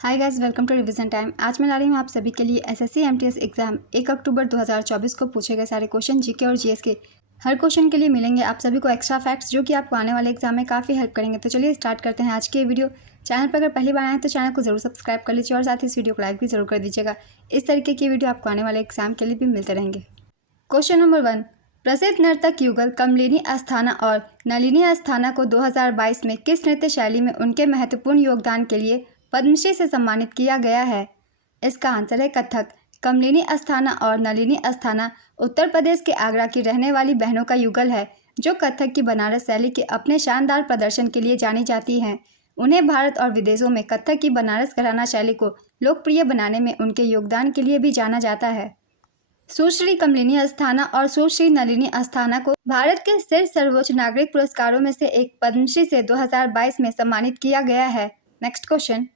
Hi guys, welcome to revision time. आज मैं ला रही हूँ आप सभी के लिए एसएससी एमटीएस एग्जाम 1 अक्टूबर 2024 को पूछे गए सारे क्वेश्चन जीके और जीएस के। हर क्वेश्चन के लिए मिलेंगे आप सभी को एक्स्ट्रा फैक्ट्स जो कि आपको आने वाले एग्जाम में काफ़ी हेल्प करेंगे। तो चलिए स्टार्ट करते हैं आज की वीडियो। चैनल पर अगर पहली बार आए हैं तो चैनल को जरूर सब्सक्राइब कर लीजिए और साथ ही इस वीडियो को लाइक भी जरूर कर दीजिएगा। इस तरीके की वीडियो आपको आने वाले एग्जाम के लिए भी मिलते रहेंगे। क्वेश्चन नंबर 1, प्रसिद्ध नर्तक युगल कमलिनी अस्थाना और नलिनी अस्थाना को 2022 में किस नृत्य शैली में उनके महत्वपूर्ण योगदान के लिए पद्मश्री से सम्मानित किया गया है? इसका आंसर है कथक। कमलिनी अस्थाना और नलिनी अस्थाना उत्तर प्रदेश के आगरा की रहने वाली बहनों का युगल है जो कथक की बनारस शैली के अपने शानदार प्रदर्शन के लिए जानी जाती हैं। उन्हें भारत और विदेशों में कथक की बनारस घराना शैली को लोकप्रिय बनाने में उनके योगदान के लिए भी जाना जाता है। सुश्री कमलिनी अस्थाना और सुश्री नलिनी अस्थाना को भारत के शीर्ष सर्वोच्च नागरिक पुरस्कारों में से एक पद्मश्री से 2022 में सम्मानित किया गया है। नेक्स्ट क्वेश्चन,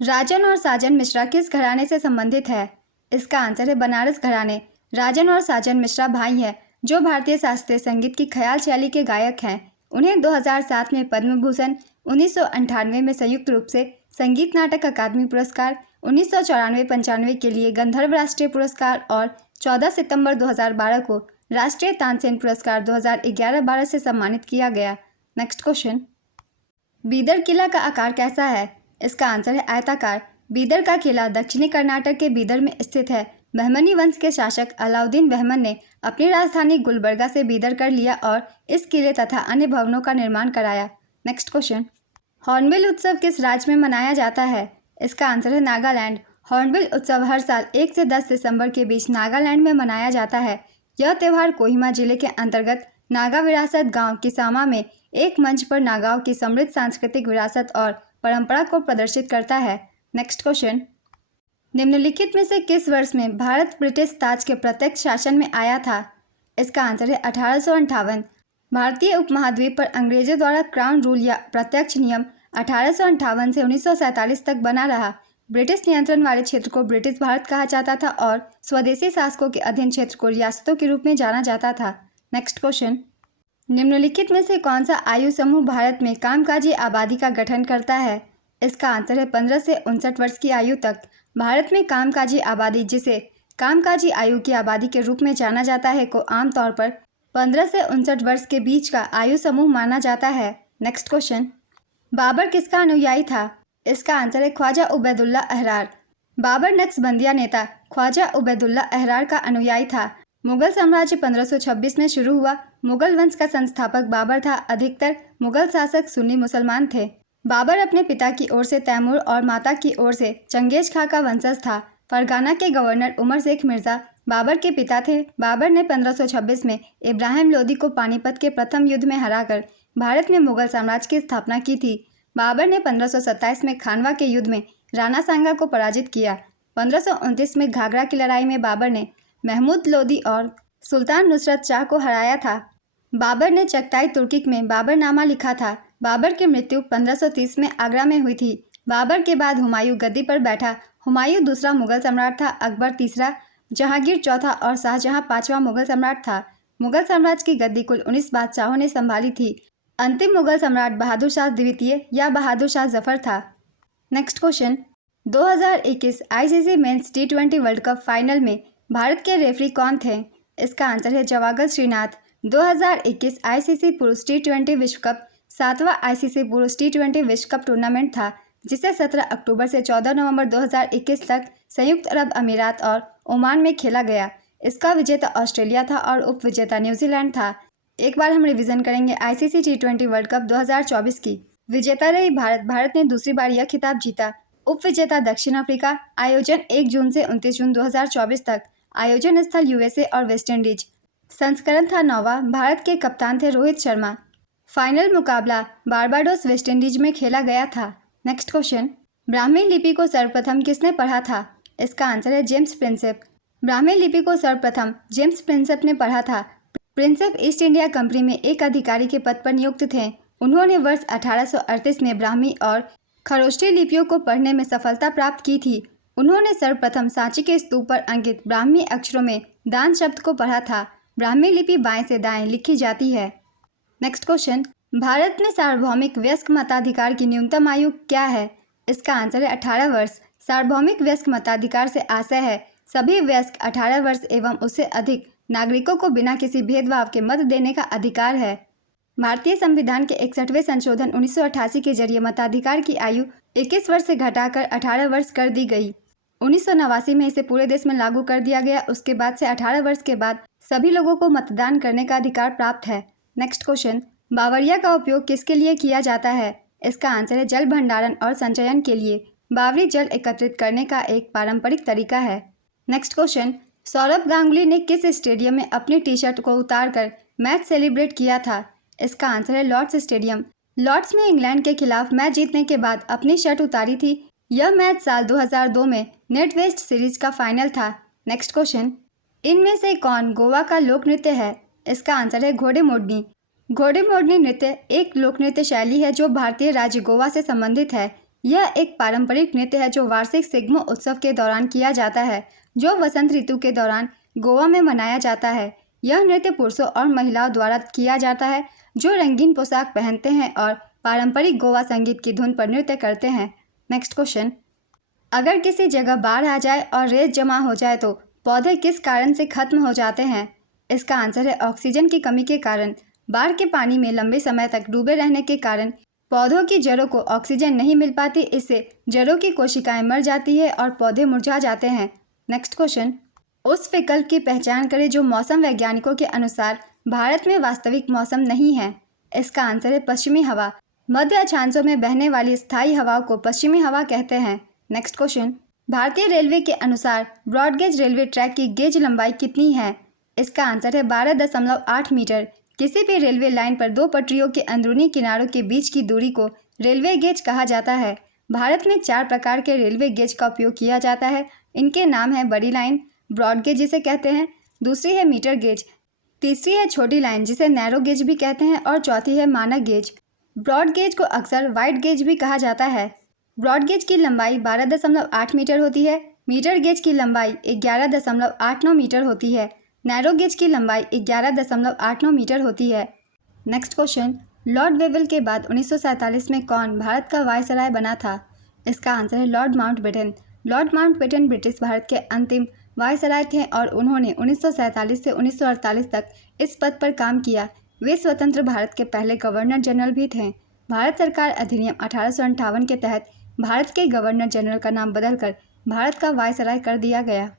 राजन और साजन मिश्रा किस घराने से संबंधित है? इसका आंसर है बनारस घराने। राजन और साजन मिश्रा भाई हैं जो भारतीय शास्त्रीय संगीत की ख्याल शैली के गायक हैं। उन्हें 2007 में पद्म भूषण, 1998 में संयुक्त रूप से संगीत नाटक अकादमी पुरस्कार, 1994-95 के लिए गंधर्व राष्ट्रीय पुरस्कार और 14 सितंबर 2012 को राष्ट्रीय तानसेन पुरस्कार 2011-12 से सम्मानित किया गया। नेक्स्ट क्वेश्चन, बीदर किला का आकार कैसा है? इसका आंसर है आयताकार। बीदर का किला दक्षिणी कर्नाटक के बीदर में स्थित है। बहमनी वंश के शासक अलाउद्दीन बहमन ने अपनी राजधानी गुलबर्गा से बीदर कर लिया और इस किले तथा अन्य भवनों का निर्माण कराया। नेक्स्ट क्वेश्चन, हॉर्नबिल उत्सव किस राज्य में मनाया जाता है? इसका आंसर है नागालैंड। हॉर्नबिल उत्सव हर साल 1 से 10 दिसंबर के बीच नागालैंड में मनाया जाता है। यह त्यौहार कोहिमा जिले के अंतर्गत नागा विरासत गांव किसामा में एक मंच पर नागाओं की समृद्ध सांस्कृतिक विरासत और परंपरा को प्रदर्शित करता है। नेक्स्ट क्वेश्चन, निम्नलिखित में से किस वर्ष में भारत ब्रिटिश ताज के प्रत्यक्ष शासन में आया था? इसका आंसर है 1858। भारतीय उपमहाद्वीप पर अंग्रेजों द्वारा क्राउन रूल या प्रत्यक्ष नियम 1858 से 1947 तक बना रहा। ब्रिटिश नियंत्रण वाले क्षेत्र को ब्रिटिश भारत कहा जाता था और स्वदेशी शासकों के अधीन क्षेत्र को रियासतों के रूप में जाना जाता था। नेक्स्ट क्वेश्चन, निम्नलिखित में से कौन सा आयु समूह भारत में कामकाजी आबादी का गठन करता है? इसका आंसर है 15 से 59 वर्ष की आयु तक। भारत में कामकाजी आबादी, जिसे कामकाजी आयु की आबादी के रूप में जाना जाता है, को आमतौर पर 15 से 59 वर्ष के बीच का आयु समूह माना जाता है। नेक्स्ट क्वेश्चन, बाबर किसका अनुयायी था? इसका आंसर है ख्वाजा उबैदुल्ला अहरार। बाबर नक्शबंदिया नेता ख्वाजा उबैदुल्ला अहरार का अनुयायी था। मुगल साम्राज्य 1526 में शुरू हुआ। मुगल वंश का संस्थापक बाबर था। अधिकतर मुगल शासक सुन्नी मुसलमान थे। बाबर अपने पिता की ओर से तैमूर और माता की ओर से चंगेज खां का वंशज था। फरगाना के गवर्नर उमर शेख मिर्जा बाबर के पिता थे। बाबर ने 1526 में इब्राहिम लोदी को पानीपत के प्रथम युद्ध में हराकर भारत में मुगल साम्राज्य की स्थापना की थी। बाबर ने 1527 में खानवा के युद्ध में राणा सांगा को पराजित किया। 1529 में घाघरा की लड़ाई में बाबर ने महमूद लोदी और सुल्तान नुसरत शाह को हराया था। बाबर ने चगताई तुर्किक में बाबरनामा लिखा था। बाबर की मृत्यु 1530 में आगरा में हुई थी। बाबर के बाद हुमायूं गद्दी पर बैठा। हुमायूं दूसरा मुगल सम्राट था। अकबर तीसरा, जहांगीर चौथा और शाहजहां पांचवा मुगल सम्राट था। मुगल साम्राज्य की गद्दी कुल 19 बादशाहों ने संभाली थी। अंतिम मुगल सम्राट बहादुर शाह द्वितीय या बहादुर शाह जफर था। Next question, 2021 ICC men's T20 world cup final में भारत के रेफरी कौन थे? इसका आंसर है जवागल श्रीनाथ। 2021 आईसीसी पुरुष T20 विश्व कप 7वां आईसीसी पुरुष T20 विश्व कप टूर्नामेंट था जिसे 17 अक्टूबर से 14 नवंबर 2021 तक संयुक्त अरब अमीरात और ओमान में खेला गया। इसका विजेता ऑस्ट्रेलिया था और उप विजेता न्यूजीलैंड था। एक बार हम रिवीजन करेंगे आईसीसी T20 वर्ल्ड कप 2024 की। विजेता रही भारत। भारत ने दूसरी बार यह खिताब जीता। उप विजेता दक्षिण अफ्रीका। आयोजन 1 जून से 29 जून 2024 तक। आयोजन स्थल यूएसए और वेस्ट इंडीज। संस्करण था 9वां। भारत के कप्तान थे रोहित शर्मा। फाइनल मुकाबला बारबाडोस वेस्ट इंडीज में खेला गया था। नेक्स्ट क्वेश्चन, ब्राह्मी लिपि को सर्वप्रथम किसने पढ़ा था? इसका आंसर है जेम्स प्रिंसेप। ब्राह्मी लिपि को सर्वप्रथम जेम्स प्रिंसेप ने पढ़ा था। प्रिंसेप ईस्ट इंडिया कंपनी में एक अधिकारी के पद पर नियुक्त थे। उन्होंने वर्ष 1838 में ब्राह्मी और खरोष्ठी लिपियों को पढ़ने में सफलता प्राप्त की थी। उन्होंने सर्वप्रथम सांची के स्तूप पर अंकित ब्राह्मी अक्षरों में दान शब्द को पढ़ा था। ब्राह्मी लिपि बाएं से दाएं लिखी जाती है। नेक्स्ट क्वेश्चन, भारत में सार्वभौमिक वयस्क मताधिकार की न्यूनतम आयु क्या है? इसका आंसर है 18 वर्ष। सार्वभौमिक वयस्क मताधिकार से आशय है सभी वयस्क 18 वर्ष एवं उससे अधिक नागरिकों को बिना किसी भेदभाव के मत देने का अधिकार है। भारतीय संविधान के 61वें संशोधन 1988 के जरिए मताधिकार की आयु 21 वर्ष से घटाकर 18 वर्ष कर दी गई। 1989 में इसे पूरे देश में लागू कर दिया गया। उसके बाद से 18 वर्ष के बाद सभी लोगों को मतदान करने का अधिकार प्राप्त है। नेक्स्ट क्वेश्चन, बावरिया का उपयोग किसके लिए किया जाता है? इसका आंसर है जल भंडारण और संचयन के लिए। बावरी जल एकत्रित करने का एक पारंपरिक तरीका है। नेक्स्ट क्वेश्चन, सौरभ गांगुली ने किस स्टेडियम में अपनी टी शर्ट को उतारकर मैच सेलिब्रेट किया था? इसका आंसर है लॉर्ड्स स्टेडियम। लॉर्ड्स में इंग्लैंड के खिलाफ मैच जीतने के बाद अपनी शर्ट उतारी थी। यह मैच साल 2002 में नेट वेस्ट सीरीज का फाइनल था। नेक्स्ट क्वेश्चन, इनमें से कौन गोवा का लोक नृत्य है? इसका आंसर है घोड़े मोडनी। घोड़े मोडनी नृत्य एक लोक नृत्य शैली है जो भारतीय राज्य गोवा से संबंधित है। यह एक पारंपरिक नृत्य है जो वार्षिक सिग्मो उत्सव के दौरान किया जाता है जो वसंत ऋतु के दौरान गोवा में मनाया जाता है। यह नृत्य पुरुषों और महिलाओं द्वारा किया जाता है जो रंगीन पोशाक पहनते हैं और पारंपरिक गोवा संगीत की धुन पर नृत्य करते हैं। नेक्स्ट क्वेश्चन, अगर किसी जगह बाढ़ आ जाए और रेत जमा हो जाए तो पौधे किस कारण से खत्म हो जाते हैं? इसका आंसर है ऑक्सीजन की कमी के कारण। बाढ़ के पानी में लंबे समय तक डूबे रहने के कारण पौधों की जड़ों को ऑक्सीजन नहीं मिल पाती। इससे जड़ों की कोशिकाएं मर जाती है और पौधे मुरझा जाते हैं। नेक्स्ट क्वेश्चन, उस विकल्प की पहचान करें जो मौसम वैज्ञानिकों के अनुसार भारत में वास्तविक मौसम नहीं है। इसका आंसर है पश्चिमी हवा। मध्य अक्षांशों में बहने वाली स्थायी हवाओं को पश्चिमी हवा कहते हैं। नेक्स्ट क्वेश्चन, भारतीय रेलवे के अनुसार ब्रॉडगेज रेलवे ट्रैक की गेज लंबाई कितनी है? इसका आंसर है 12.8 मीटर। किसी भी रेलवे लाइन पर दो पटरियों के अंदरूनी किनारों के बीच की दूरी को रेलवे गेज कहा जाता है। भारत में 4 प्रकार के रेलवे गेज का उपयोग किया जाता है। इनके नाम है बड़ी लाइन, ब्रॉड गेज जिसे कहते हैं, दूसरी है मीटर गेज, तीसरी है छोटी लाइन जिसे नैरो गेज भी कहते हैं और चौथी है मानक गेज। ब्रॉड गेज को अक्सर वाइड गेज भी कहा जाता है। ब्रॉड गेज की लंबाई 12.8 मीटर होती है। मीटर गेज की लंबाई 11.89 मीटर होती है। नैरो गेज की लंबाई 11.89 मीटर होती है। नेक्स्ट क्वेश्चन, लॉर्ड वेवल के बाद 1947 में कौन भारत का वायसराय बना था? इसका आंसर है Lord Mountbatten. Lord Mountbatten British Bharat के अंतिम वायसराय थे और उन्होंने 1947 से 1948 तक इस पद पर काम किया। वे स्वतंत्र भारत के पहले गवर्नर जनरल भी थे। भारत सरकार अधिनियम 1858 के तहत भारत के गवर्नर जनरल का नाम बदलकर भारत का वायसराय कर दिया गया।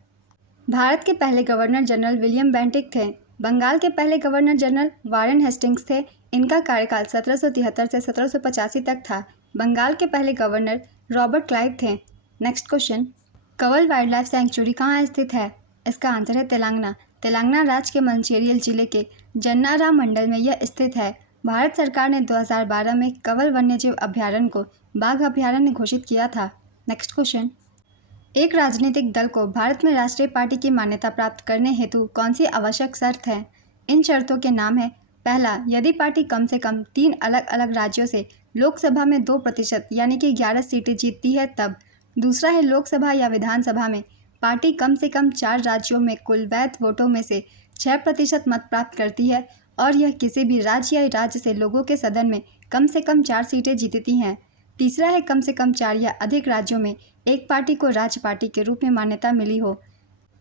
भारत के पहले गवर्नर जनरल विलियम बेंटिक थे। बंगाल के पहले गवर्नर जनरल वारेन हेस्टिंग्स थे। इनका कार्यकाल 1773 से 1785 तक था। बंगाल के पहले गवर्नर रॉबर्ट क्लाइव थे। Next question, Kanwal wild life sanctuary कहाँ स्थित है? इसका आंसर है तेलंगाना। तेलंगाना राज्य के मंचिरियल जिले के जन्नाराम मंडल में यह स्थित है। भारत सरकार ने 2012 में कंवल वन्यजीव अभ्यारण्य को बाघ अभ्यारण्य घोषित किया था। नेक्स्ट क्वेश्चन, एक राजनीतिक दल को भारत में राष्ट्रीय पार्टी की मान्यता प्राप्त करने हेतु कौन सी आवश्यक शर्त है? इन शर्तों के नाम है, पहला, यदि पार्टी कम से कम 3 अलग अलग राज्यों से लोकसभा में 2% यानी कि 11 सीटें जीतती है तब। दूसरा है, लोकसभा या विधानसभा में पार्टी कम से कम 4 राज्यों में कुल वैध वोटों में से 6% मत प्राप्त करती है और यह किसी भी राज्य या राज्य से लोगों के सदन में कम से कम 4 सीटें जीतती हैं। तीसरा है, कम से कम 4 या अधिक राज्यों में एक पार्टी को राज्य पार्टी के रूप में मान्यता मिली हो।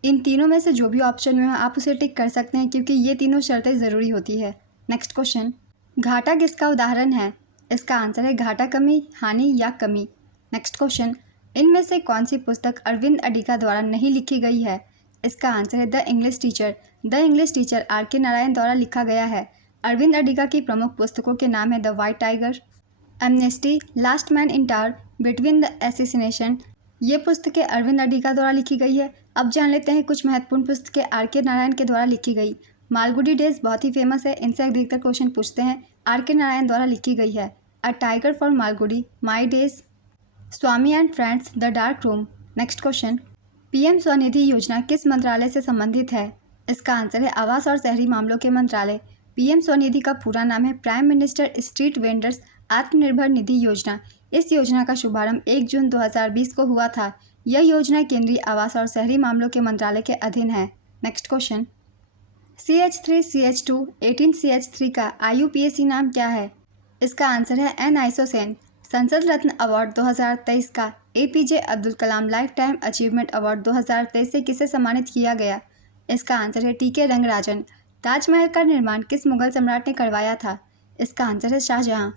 इन तीनों में से जो भी ऑप्शन में हो आप उसे टिक कर सकते हैं क्योंकि ये तीनों शर्तें ज़रूरी होती है। नेक्स्ट क्वेश्चन, घाटा किसका उदाहरण है? इसका आंसर है घाटा कमी, हानि या कमी। नेक्स्ट क्वेश्चन, इनमें से कौन सी पुस्तक अरविंद अडिगा द्वारा नहीं लिखी गई है? इसका आंसर है the English teacher. The English teacher R.K. Narayan द्वारा लिखा गया है। अरविंद अडिगा की प्रमुख पुस्तकों के नाम है the white tiger, amnesty, last man in tower, between the assassination. ये पुस्तकें अरविंद अडिगा द्वारा लिखी गई है। अब जान लेते हैं कुछ महत्वपूर्ण पुस्तकें R.K. नारायण के द्वारा लिखी गई। मालगुडी डेज बहुत ही फेमस है, इनसे अधिकतर क्वेश्चन पूछते हैं। R.K. नारायण द्वारा लिखी गई है। A tiger for Malgudi, my days, Swami and friends, the dark room. Next question, PM Svanidhi योजना किस मंत्रालय से संबंधित है? इसका आंसर है आवास और शहरी मामलों के मंत्रालय। PM स्वनिधि का पूरा नाम है prime minister street vendors Atmanirbhar Nidhi योजना। इस योजना का शुभारंभ 1 जून 2020 को हुआ था। यह योजना केंद्रीय आवास और शहरी मामलों के मंत्रालय के अधीन है। नेक्स्ट क्वेश्चन, CH3CH2 18CH3 का IUPAC नाम क्या है? इसका आंसर है N-आइसोसेन। संसद रत्न अवार्ड 2023 का APJ Abdul Kalam life time achievement award 2023 से किसे सम्मानित किया गया? इसका आंसर है टीके रंगराजन। ताजमहल का निर्माण किस मुगल सम्राट ने करवाया था? इसका आंसर है शाहजहां।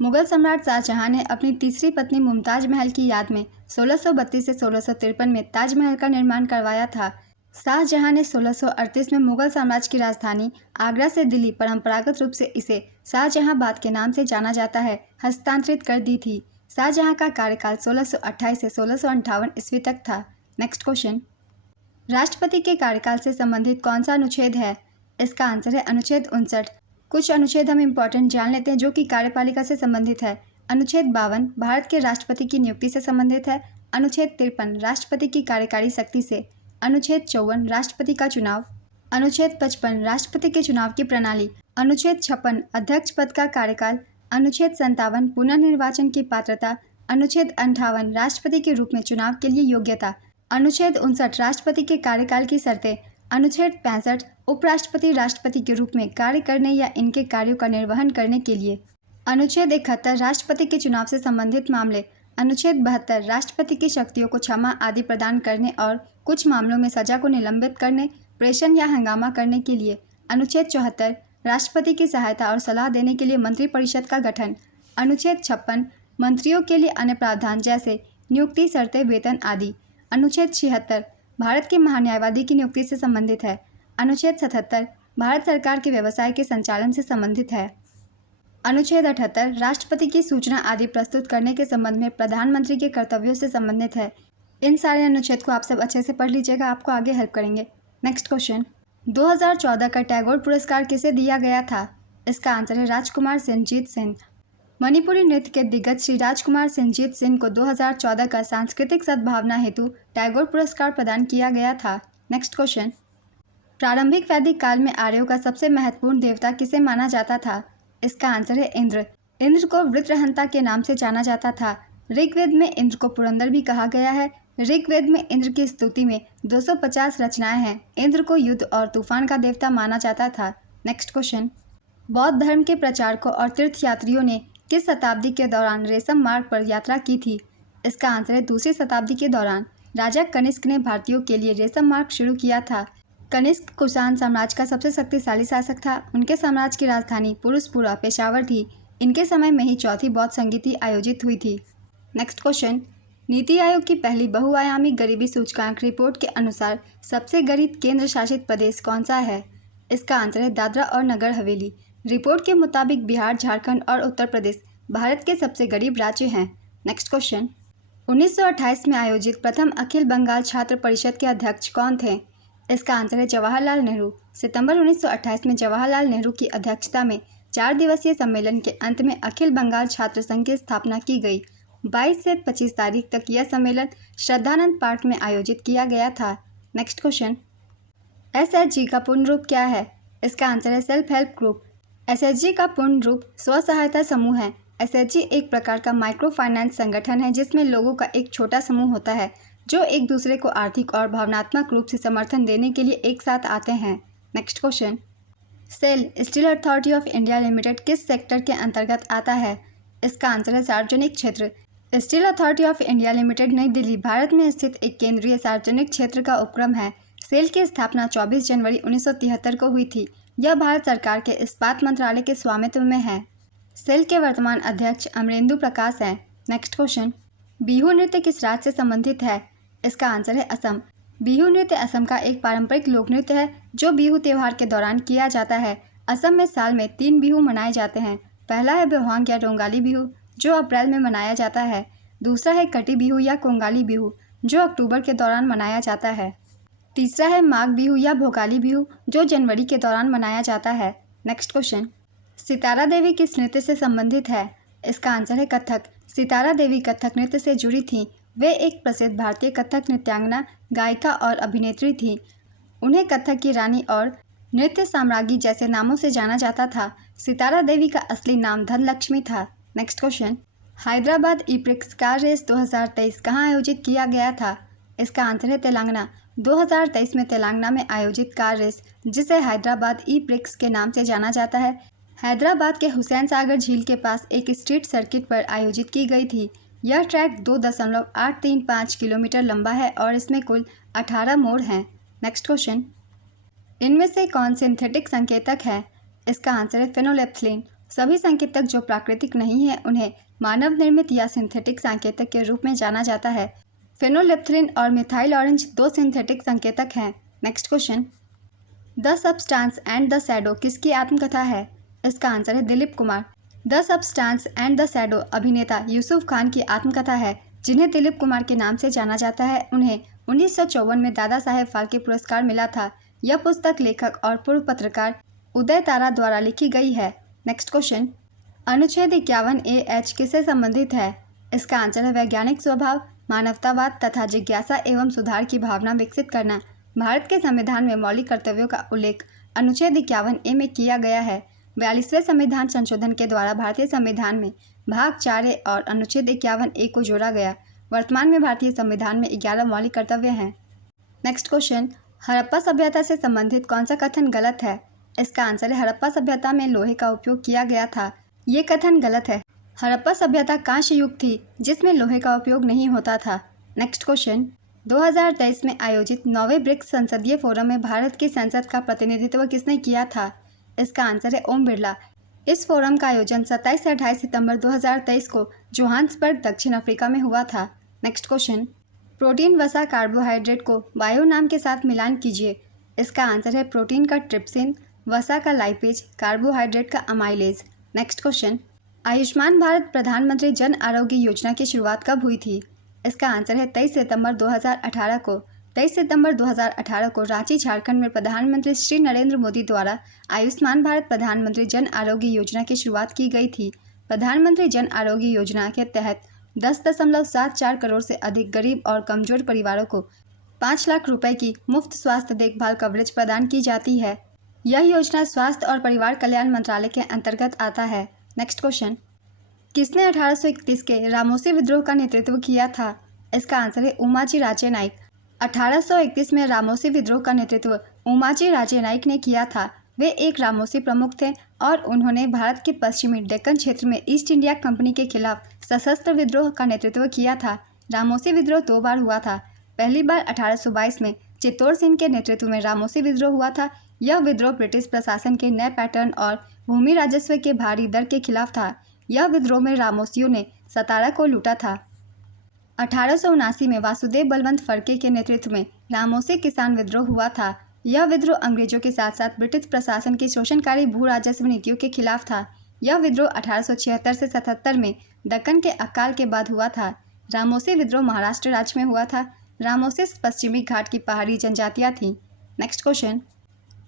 मुगल सम्राट शाहजहां ने अपनी तीसरी पत्नी मुमताज महल की याद में 1632 से 1653 में ताजमहल का निर्माण करवाया था। शाहजहां ने 1638 में मुगल साम्राज्य की राजधानी आगरा से दिल्ली, परंपरागत रूप से इसे शाहजहांबाद के नाम से जाना जाता है, हस्तांतरित कर दी थी। शाहजहां का कार्यकाल 1628 से 1658 ईस्वी तक था। नेक्स्ट क्वेश्चन, राष्ट्रपति के कार्यकाल से संबंधित कौन सा अनुच्छेद है? इसका आंसर है अनुच्छेद 59। कुछ अनुच्छेद हम इम्पोर्टेंट जान लेते हैं जो कि कार्यपालिका से संबंधित है। अनुच्छेद 52 भारत के राष्ट्रपति की नियुक्ति से संबंधित है। अनुच्छेद 53 राष्ट्रपति की कार्यकारी शक्ति से। अनुच्छेद 54 राष्ट्रपति का चुनाव। अनुच्छेद 55 राष्ट्रपति के चुनाव की प्रणाली। अनुच्छेद 56 अध्यक्ष पद का कार्यकाल। अनुच्छेद 57 पुनर्निर्वाचन की पात्रता। अनुच्छेद 58 राष्ट्रपति के रूप में चुनाव के लिए योग्यता। अनुच्छेद 59 राष्ट्रपति के कार्यकाल की शर्तें। अनुच्छेद 65 उपराष्ट्रपति राष्ट्रपति के रूप में कार्य करने या इनके कार्यों का निर्वहन करने के लिए। अनुच्छेद 71 राष्ट्रपति के चुनाव से संबंधित मामले। अनुच्छेद 72 राष्ट्रपति की शक्तियों को क्षमा आदि प्रदान करने और कुछ मामलों में सजा को निलंबित करने, प्रेषण या हंगामा करने के लिए। अनुच्छेद 74 राष्ट्रपति की सहायता और सलाह देने के लिए मंत्रिपरिषद का गठन। अनुच्छेद 56 मंत्रियों के लिए अन्य प्रावधान जैसे नियुक्ति, शर्तें, वेतन आदि। अनुच्छेद 76 भारत के महान्यायवादी की नियुक्ति से संबंधित है। अनुच्छेद 77 भारत सरकार के व्यवसाय के संचालन से संबंधित है। अनुच्छेद 78 राष्ट्रपति की सूचना आदि प्रस्तुत करने के संबंध में प्रधानमंत्री के कर्तव्यों से संबंधित है। इन सारे अनुच्छेद को आप सब अच्छे से पढ़ लीजिएगा, आपको आगे हेल्प करेंगे। नेक्स्ट क्वेश्चन, 2014 का टैगोर पुरस्कार किसे दिया गया था? इसका आंसर है राजकुमार सिंहजीत सिंह। मणिपुरी नृत्य के दिग्गज श्री राजकुमार सिंहजीत सिंह को 2014 का सांस्कृतिक सद्भावना हेतु टैगोर पुरस्कार प्रदान किया गया था। नेक्स्ट क्वेश्चन, प्रारंभिक वैदिक काल में आर्यों का सबसे महत्वपूर्ण देवता किसे माना जाता था? इसका आंसर है इंद्र। इंद्र को वृत्रहंता के नाम से जाना जाता था। ऋग्वेद में इंद्र को पुरंदर भी कहा गया है। ऋग्वेद में इंद्र की स्तुति में 250 रचनाएं हैं। इंद्र को युद्ध और तूफान का देवता माना जाता था। नेक्स्ट क्वेश्चन, बौद्ध धर्म के प्रचारकों और तीर्थयात्रियों ने किस शताब्दी के दौरान रेशम मार्ग पर यात्रा की थी? इसका आंसर है दूसरी शताब्दी के दौरान। राजा कनिष्क ने भारतीयों के लिए रेशम मार्ग शुरू किया था। कनिष्क कुषाण साम्राज्य का सबसे शक्तिशाली शासक था। उनके साम्राज्य की राजधानी पुरुषपुरा पेशावर थी। इनके समय में ही चौथी बौद्ध संगीति आयोजित हुई थी। नेक्स्ट क्वेश्चन, नीति आयोग की पहली बहुआयामी गरीबी सूचकांक रिपोर्ट के अनुसार सबसे गरीब केंद्र शासित प्रदेश कौन सा है? इसका आंसर है दादरा और नगर हवेली। रिपोर्ट के मुताबिक बिहार, झारखंड और उत्तर प्रदेश भारत के सबसे गरीब राज्य हैं। नेक्स्ट क्वेश्चन, 1928 में आयोजित प्रथम अखिल बंगाल छात्र परिषद के अध्यक्ष कौन थे? इसका आंसर है जवाहरलाल नेहरू। सितंबर 1928 में जवाहरलाल नेहरू की अध्यक्षता में 4 दिवसीय सम्मेलन के अंत में अखिल बंगाल छात्र संघ की स्थापना की गई। 22 से 25 तारीख तक यह सम्मेलन श्रद्धानंद पार्क में आयोजित किया गया था। नेक्स्ट क्वेश्चन, एसएचजी का पूर्ण रूप क्या है? इसका आंसर है सेल्फ हेल्प ग्रुप। एसएचजी का पूर्ण रूप स्व सहायता समूह है। एसएचजी एक प्रकार का माइक्रो फाइनेंस संगठन है जिसमें लोगों का एक छोटा समूह होता है जो एक दूसरे को आर्थिक और भावनात्मक रूप से समर्थन देने के लिए एक साथ आते हैं। Next question, SAIL steel authority of India limited किस सेक्टर के अंतर्गत आता है? इसका आंसर है सार्वजनिक क्षेत्र। Steel authority of India limited New Delhi, Bharat में स्थित एक केंद्रीय सार्वजनिक क्षेत्र का उपक्रम है। सेल की स्थापना 24 जनवरी 1973 को हुई थी। यह भारत सरकार के इस्पात मंत्रालय के स्वामित्व में है। सेल के वर्तमान अध्यक्ष अमरेंदु प्रकाश हैं। नेक्स्ट क्वेश्चन, बिहू नृत्य किस राज्य से संबंधित है? इसका आंसर है असम। बिहू नृत्य असम का एक पारंपरिक लोक नृत्य है जो बिहू त्यौहार के दौरान किया जाता है। असम में साल में 3 बिहू मनाए जाते हैं। पहला है बोहांग या रोंगाली बिहू जो अप्रैल में मनाया जाता है। दूसरा है कटी बिहू या कोंगाली बिहू जो अक्टूबर के दौरान मनाया जाता है। तीसरा है माघ बिहू या भोगाली बिहू जो जनवरी के दौरान मनाया जाता है। नेक्स्ट क्वेश्चन, सितारा देवी किस नृत्य से संबंधित है? इसका आंसर है कथक। सितारा देवी कथक नृत्य से जुड़ी थीं। वे एक प्रसिद्ध भारतीय कथक नृत्यांगना, गायिका और अभिनेत्री थीं। उन्हें कथक की रानी और नृत्य साम्राज्ञी जैसे नामों से जाना जाता था। सितारा देवी का असली नाम धनलक्ष्मी था। Next question, Hyderabad E-Prix car race 2023 कहाँ आयोजित किया गया था? इसका आंसर है तेलंगाना। 2023 में तेलंगाना में आयोजित कार रेस जिसे हैदराबाद ई-प्रिक्स के नाम से जाना जाता है, हैदराबाद के हुसैन सागर झील के पास एक स्ट्रीट सर्किट पर आयोजित की गई थी। यह ट्रैक 2.835 किलोमीटर लंबा है और इसमें कुल 18 मोड़ हैं। नेक्स्ट क्वेश्चन, इनमें से कौन सिंथेटिक संकेतक है? इसका आंसर है फेनोलेफ्थलीन। सभी संकेतक जो प्राकृतिक नहीं है उन्हें मानव निर्मित या सिंथेटिक संकेतक के रूप में जाना जाता है। फेनोलेफ्थलीन और मिथाइल ऑरेंज 2 सिंथेटिक संकेतक हैं। Next question, the substance and the shadow किसकी आत्मकथा है? इसका आंसर है Dilip Kumar. The substance and the shadow अभिनेता यूसुफ खान की आत्मकथा है, जिन्हें दिलीप कुमार के नाम से जाना जाता है। उन्हें 1954 में दादा साहेब फाल्के पुरस्कार मिला था। यह पुस्तक लेखक और पूर्व पत्रकार उदय तारा द्वारा लिखी गई है। नेक्स्ट क्वेश्चन, अनुच्छेद 51A(H) किससे संबंधित है? इसका आंसर है वैज्ञानिक स्वभाव, मानवतावाद तथा जिज्ञासा एवं सुधार की भावना विकसित करना। भारत के संविधान में मौलिक कर्तव्यों का उल्लेख अनुच्छेद 51A में किया गया है। 42वें संविधान संशोधन के द्वारा भारतीय संविधान में भाग 4A और अनुच्छेद 51A को जोड़ा गया। वर्तमान में भारतीय संविधान में 11 मौलिक कर्तव्य हैं। नेक्स्ट क्वेश्चन, हड़प्पा सभ्यता से संबंधित कौन सा कथन गलत है? इसका आंसर है हड़प्पा सभ्यता में लोहे का उपयोग किया गया था। ये कथन गलत है। हड़प्पा सभ्यता कांस्य युग थी जिसमें लोहे का उपयोग नहीं होता था। नेक्स्ट क्वेश्चन, 2023 में आयोजित 9वें ब्रिक्स संसदीय फोरम में भारत की संसद का प्रतिनिधित्व किसने किया था? इसका आंसर है ओम बिरला। इस फोरम का आयोजन 27 से 28 सितंबर 2023 को जोहान्सबर्ग, दक्षिण अफ्रीका में हुआ था। नेक्स्ट क्वेश्चन, प्रोटीन वसा कार्बोहाइड्रेट को वायु नाम के साथ मिलान कीजिए। इसका आंसर है प्रोटीन का ट्रिप्सिन, वसा का लाइपेज, कार्बोहाइड्रेट का amylase. Next question, Ayushman Bharat प्रधानमंत्री जन आरोग्य योजना की शुरुआत कब हुई थी? इसका आंसर है 23 सितंबर 2018 को। 23 सितंबर 2018 को रांची, झारखंड में प्रधानमंत्री श्री नरेंद्र मोदी द्वारा आयुष्मान भारत प्रधानमंत्री जन आरोग्य योजना की शुरुआत की गई थी। प्रधानमंत्री जन आरोग्य योजना के तहत 10.74 करोड़ से अधिक गरीब और कमजोर परिवारों को 5 लाख रुपए की मुफ्त स्वास्थ्य देखभाल कवरेज प्रदान की जाती है। यह योजना स्वास्थ्य और परिवार कल्याण मंत्रालय के अंतर्गत आता है। नेक्स्ट क्वेश्चन, किसने 1831 के रामोसी विद्रोह का नेतृत्व किया था? इसका आंसर है उमाजी राजे नाइक। 1831 में रामोसी विद्रोह का नेतृत्व उमाजी राजे नाइक ने किया था। वे एक रामोसी प्रमुख थे और उन्होंने भारत के पश्चिमी डेक्कन क्षेत्र में ईस्ट इंडिया कंपनी के खिलाफ सशस्त्र विद्रोह का नेतृत्व किया था। रामोसी विद्रोह 2 बार हुआ था। पहली बार 1822 में चित्तौड़ सिंह के नेतृत्व में रामोसी विद्रोह हुआ था। यह विद्रोह ब्रिटिश प्रशासन के नए पैटर्न और भूमि राजस्व के भारी दर के खिलाफ था। यह विद्रोह में रामोसियों ने सतारा को लूटा था। 1879 में वासुदेव बलवंत फड़के के नेतृत्व में रामोसी किसान विद्रोह हुआ था। यह विद्रोह अंग्रेजों के साथ साथ ब्रिटिश प्रशासन की शोषणकारी भू राजस्व नीतियों के खिलाफ था। यह विद्रोह 1876 से 77 में दक्कन के अकाल के बाद हुआ था। रामोसी विद्रोह महाराष्ट्र राज्य में हुआ था। रामोसी पश्चिमी घाट की पहाड़ी जनजातियाँ थीं। नेक्स्ट क्वेश्चन,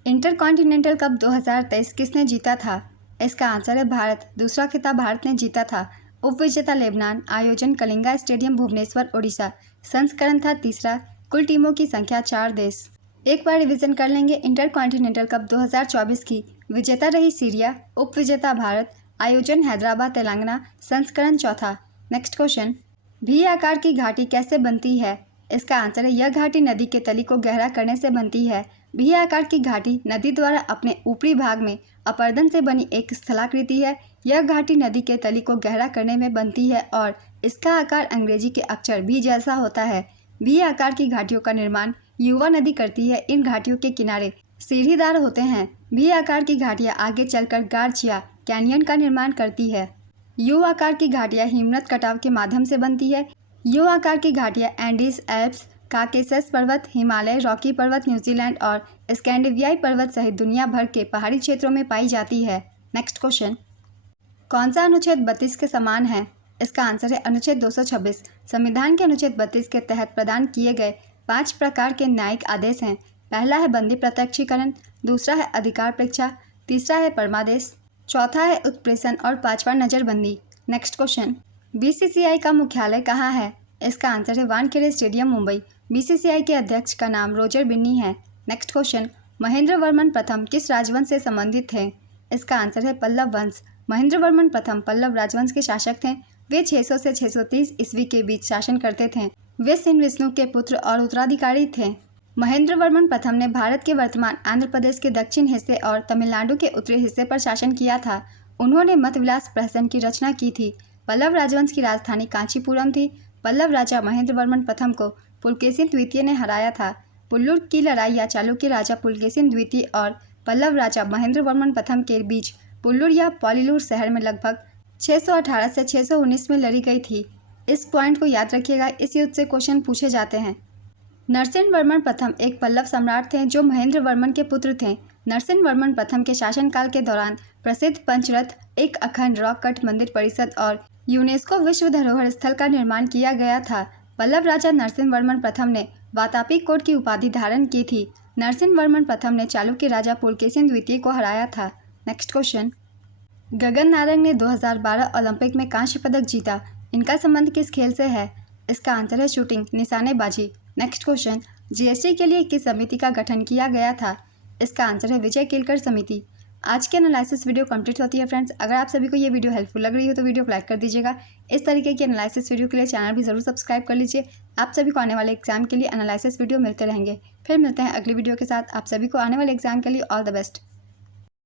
इंटरकॉन्टिनेंटल कप 2023 किसने जीता था? इसका आंसर है भारत। दूसरा खिताब भारत ने जीता था। उपविजेता लेबनान। आयोजन कलिंगा स्टेडियम, भुवनेश्वर, ओडिशा। संस्करण था तीसरा। कुल टीमों की संख्या 4 देश। एक बार रिवीजन कर लेंगे। इंटरकॉन्टिनेंटल कप 2024 की विजेता रही सीरिया, उपविजेता भारत। आयोजन हैदराबाद, तेलंगाना। संस्करण चौथा। नेक्स्ट क्वेश्चन, भी आकार की घाटी कैसे बनती है? इसका आंसर है यह घाटी नदी के तली को गहरा करने से बनती है। भी आकार की घाटी नदी द्वारा अपने ऊपरी भाग में अपर्दन से बनी एक स्थलाकृति है। यह घाटी नदी के तली को गहरा करने में बनती है और इसका आकार अंग्रेजी के अक्षर भी जैसा होता है। भी आकार की घाटियों का निर्माण युवा नदी करती है। इन घाटियों के किनारे सीढ़ीदार होते हैं। भी आकार की घाटियाँ आगे चलकर गार्च या कैनियन का निर्माण करती है। यू आकार की घाटियाँ हिमनद कटाव के माध्यम से बनती है। यू आकार की घाटियाँ एंडीज, एल्प्स, काकेसस पर्वत, हिमालय, रॉकी पर्वत, न्यूजीलैंड और स्कैंडिनेवियाई पर्वत सहित दुनिया भर के पहाड़ी क्षेत्रों में पाई जाती है। नेक्स्ट क्वेश्चन, कौन सा अनुच्छेद 32 के समान है? इसका आंसर है अनुच्छेद 226। संविधान के अनुच्छेद 32 के तहत प्रदान किए गए 5 प्रकार के न्यायिक आदेश हैं। पहला है बंदी प्रत्यक्षीकरण, दूसरा है अधिकार परीक्षा, तीसरा है परमादेश, चौथा है उत्प्रेषण और 5वां नज़रबंदी। नेक्स्ट क्वेश्चन, बीसीसीआई का मुख्यालय कहाँ है? इसका आंसर है वानखेड़े स्टेडियम, मुंबई। बीसीसीआई के अध्यक्ष का नाम रोजर बिन्नी है। नेक्स्ट क्वेश्चन, महेंद्र वर्मन प्रथम किस राजवंश से संबंधित थे? इसका आंसर है पल्लव वंश। महेंद्र वर्मन प्रथम पल्लव राजवंश के शासक थे। वे 600 से 630 ईस्वी के बीच शासन करते थे। वे सिंह विष्णु के पुत्र और उत्तराधिकारी थे। महेंद्र वर्मन प्रथम ने भारत के वर्तमान आंध्र प्रदेश के दक्षिण हिस्से और तमिलनाडु के उत्तरी हिस्से पर शासन किया था। उन्होंने मतविलास प्रहसन की रचना की थी। पल्लव राजवंश की राजधानी कांचीपुरम थी। पल्लव राजा महेंद्र वर्मन प्रथम को पुलकेशिन द्वितीय ने हराया था। पुल्लुर की लड़ाई या चालुक्य राजा पुलकेशिन द्वितीय और पल्लव राजा महेंद्र वर्मन प्रथम के बीच पुल्लुर या पोलिलुर शहर में लगभग 618 से 619 में लड़ी गई थी। इस पॉइंट को याद रखिएगा, इस युद्ध से क्वेश्चन पूछे जाते हैं। नरसिंह वर्मन प्रथम एक पल्लव सम्राट थे जो महेंद्र वर्मन के पुत्र थे। नरसिंह वर्मन प्रथम के शासनकाल के दौरान प्रसिद्ध पंचरथ, एक अखंड रॉक कट मंदिर परिषद और यूनेस्को विश्व धरोहर स्थल का निर्माण किया गया था। पल्लव राजा नरसिंह वर्मन प्रथम ने वातापी कोट की उपाधि धारण की थी। नरसिंह वर्मन प्रथम ने चालुक्य राजा पुलकेशिन द्वितीय को हराया था। नेक्स्ट क्वेश्चन, गगन नारंग ने 2012 ओलंपिक में कांस्य पदक जीता। इनका संबंध किस खेल से है? इसका आंसर है शूटिंग, निशानेबाजी। नेक्स्ट क्वेश्चन, जीएसटी के लिए किस समिति का गठन किया गया था? इसका आंसर है विजय केलकर समिति। आज की एनालिसिस वीडियो कंप्लीट होती है फ्रेंड्स। अगर आप सभी को ये वीडियो हेल्पफुल लग रही हो तो वीडियो को लाइक कर दीजिएगा। इस तरीके की एनालिसिस वीडियो के लिए चैनल भी जरूर सब्सक्राइब कर लीजिए। आप सभी को आने वाले एग्जाम के लिए एनालिसिस वीडियो मिलते रहेंगे। फिर मिलते हैं अगली वीडियो के साथ। आप सभी को आने वाले एग्जाम के लिए ऑल द बेस्ट।